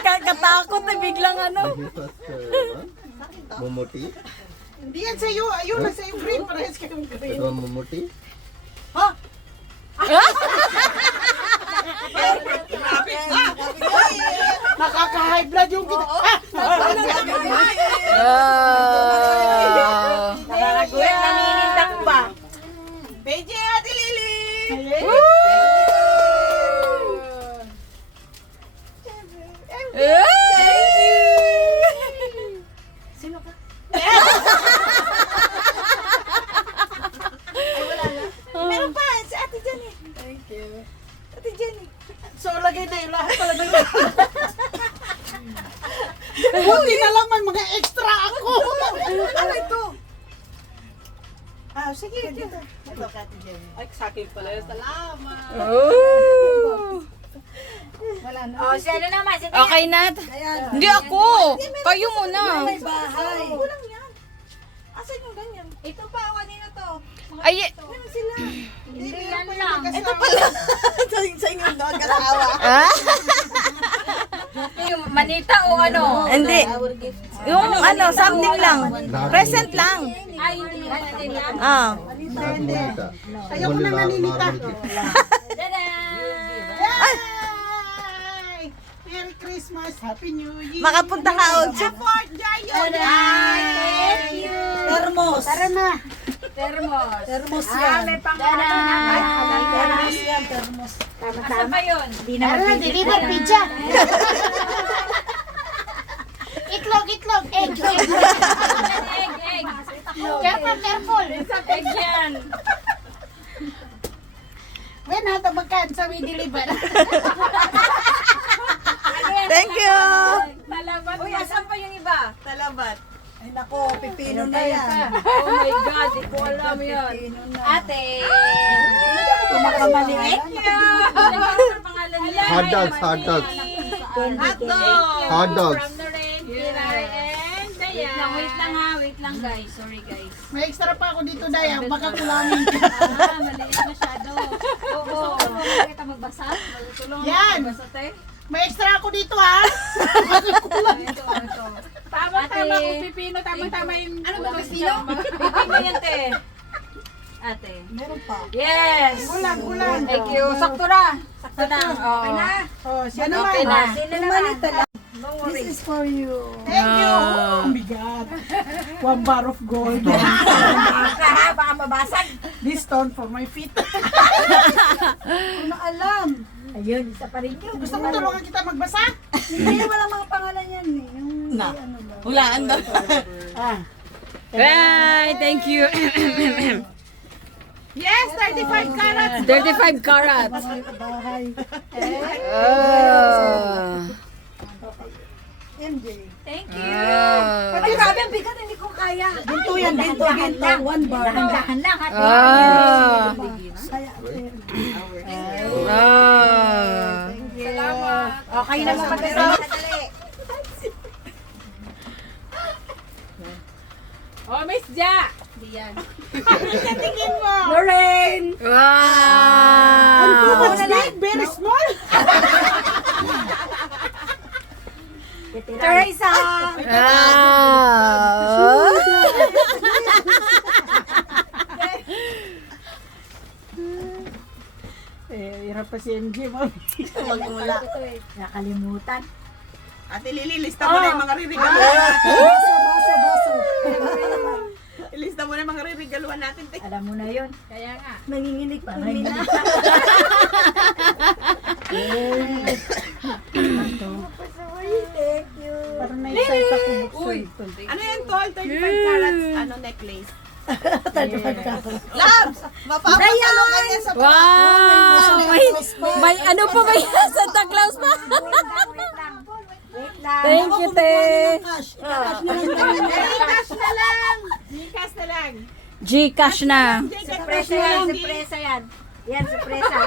Kakatakot na biglang ano. Mumuti? Hindi yan sa'yo. Ayun na sa'yo green. Parehas kayong green. Ito ang mumuti? Nakaka-high blood yung kita. Nakakagulat, naninindak ba? Beijing, Ate Lily! Sino ka? Meron pa, si Ate Jenny. Thank you. Ate Jenny. So, lagay na yung lahat pala ng Buti na lang man, mga extra ako. Ano ito? Ah, sige, dito. Ito, Ate Jenny. Ay, sa akin pala yun. Salamat. Wala na. Oh, si ano naman, si Okay na. Ayan. Hindi ako. Kayo muna. May bahay. Kulang yan. Asan yung ganyan? Ito pa, kanina to. Ay, Meron sila. Hindi, yan lang. Ito pala. sa inyo na mag-asawa. Yung manita o ano? Hindi. Yung ano, something lang. Present lang. Ay, hindi na ganyan. Ah. Lahat mumita. Ayoko na naninita. Tada! Yay! Merry Christmas, Happy New Year. Makapunta ka, Ocho. Support Jayo. Thank you! Termos. Tara na. Termos. Termos Ah, yan. may pangalan naman. Termos yan, termos. Asan ba yun? Hindi Tara na, deliver pizza. Itlog, egg. Egg. Careful. Egg yan. When hata magkaan sa we deliver. Thank you. Talabat. Uy, asan pa yung iba? Talabat. Ay nako, pipino na yan. Oh my God, di ko alam yun. Ate! Kumakamaliit. Ang pangalan niya. Hot dogs, hot dogs. Hotdog! Hot dogs. From the reindeer and Dayan. Wait lang guys. Sorry guys. May extra pa ako dito, Daya. Baka kulangin. Maliit masyado. Oo. Gusto mo kita magbasa? Tulungan Yan. mo magbasa, te? May extra ako dito, ha? Ito. Tama kung pipino, tama yung... Ano ba pipino? Pipino yan, te. Ate. Meron pa. Yes! Kulang. Thank you. Sakto na. Sakto na. Okay na. Oh, siya naman. Okay na. Sino naman? This is for you. Thank you. Oh, bigat. 1 bar of gold. Baka mabasag. This stone for my feet. Ano alam? Ayun, isa pa rin yun. Gusto mo tulungan kita magbasa? Hindi, walang mga pangalan yan eh. Na. Hulaan daw. Ah. Right, thank you. Yes, 35 carats! 35 carats. Bahay. Oh. MJ. Thank you. Oh. Ay, grabe, ang bigat, hindi ko kaya. Ginto yan, ginto. 1 bar. Dahan-dahan lang. At Ah. Kaya, Ah. Salamat. Okay na mga kasama. Oh, Miss Ja! Tingin mo. Lorraine! Too Wow. much big, very small. Teresa! Wow. Hirap pa si MJ, mami. Magmula. Nakalimutan. Ate Lili, lista mo na yung mga ririgaluan Baso. Ilista mo na yung mga ririgaluan natin. Alam mo na yun. Kaya nga. Nanginginig pa. Thank you. Parang na-excite ako. Uy! Ano yan, tol? 35 carats, necklace. 35 carats. Labs! Mapapatalo ka niya sa Wow. May ano pa ba yan? Santa Claus pa? Wait lang. Thank you, te. cash na lang. Gcash na lang. Gcash na. Surpresa yan. Surpresa yan. Yan, surpresa.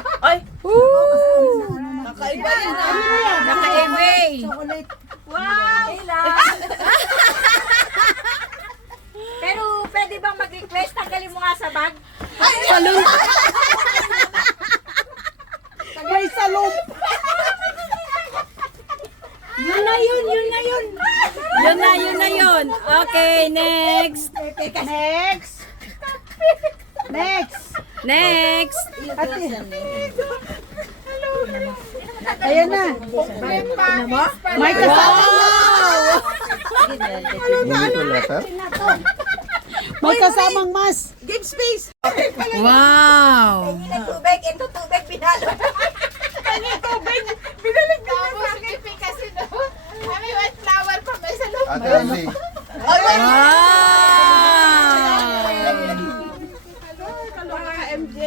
Woo. Kakaiba yan. Naka-ebay. Wow! Pero pwede bang mag-request? Tanggalin mo nga sa bag. Salon. May salon yun. Okay, next. Next. Next. Next. Ayan na. May kasama. Monito letter. May kasamang mas. Give space. Wow. Tubig, ito tubig, pinalo. Binalik din na sa akin kasi no. May white flower pa may sa loob. Ate Andy. Wow. Mga MJ.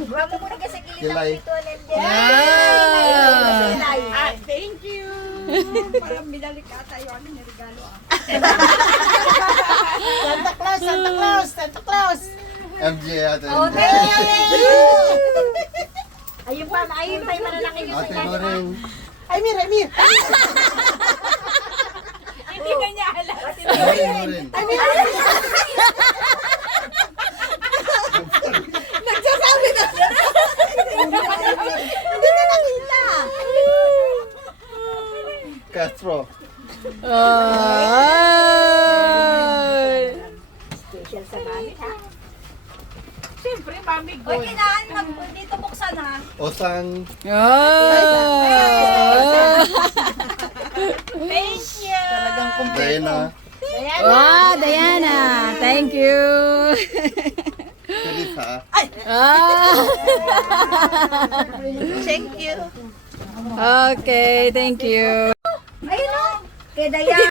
Huwag mo muna kasi kilala Kilay. dito, Lende. Ah, thank you. Parang binalik ata yung ano, regalo. Santa Claus, Santa Claus, Santa Claus. MJ Ate Andy. Ayun pa yung malalaki yung Ate Loring. Ay, Mir. Hindi na niya alam. Loring. Ay, Mir. Nagsasabi na. Hindi na nakita. Castro. Special sa mami, ha? Siyempre, mami Oy, good. kailangan dito buksan, ha? Osang. Thank you. Dana. Wow, Diana. Thank you. Teresa. Thank you. Okay, thank you. Ayun, o. Kay Dayan.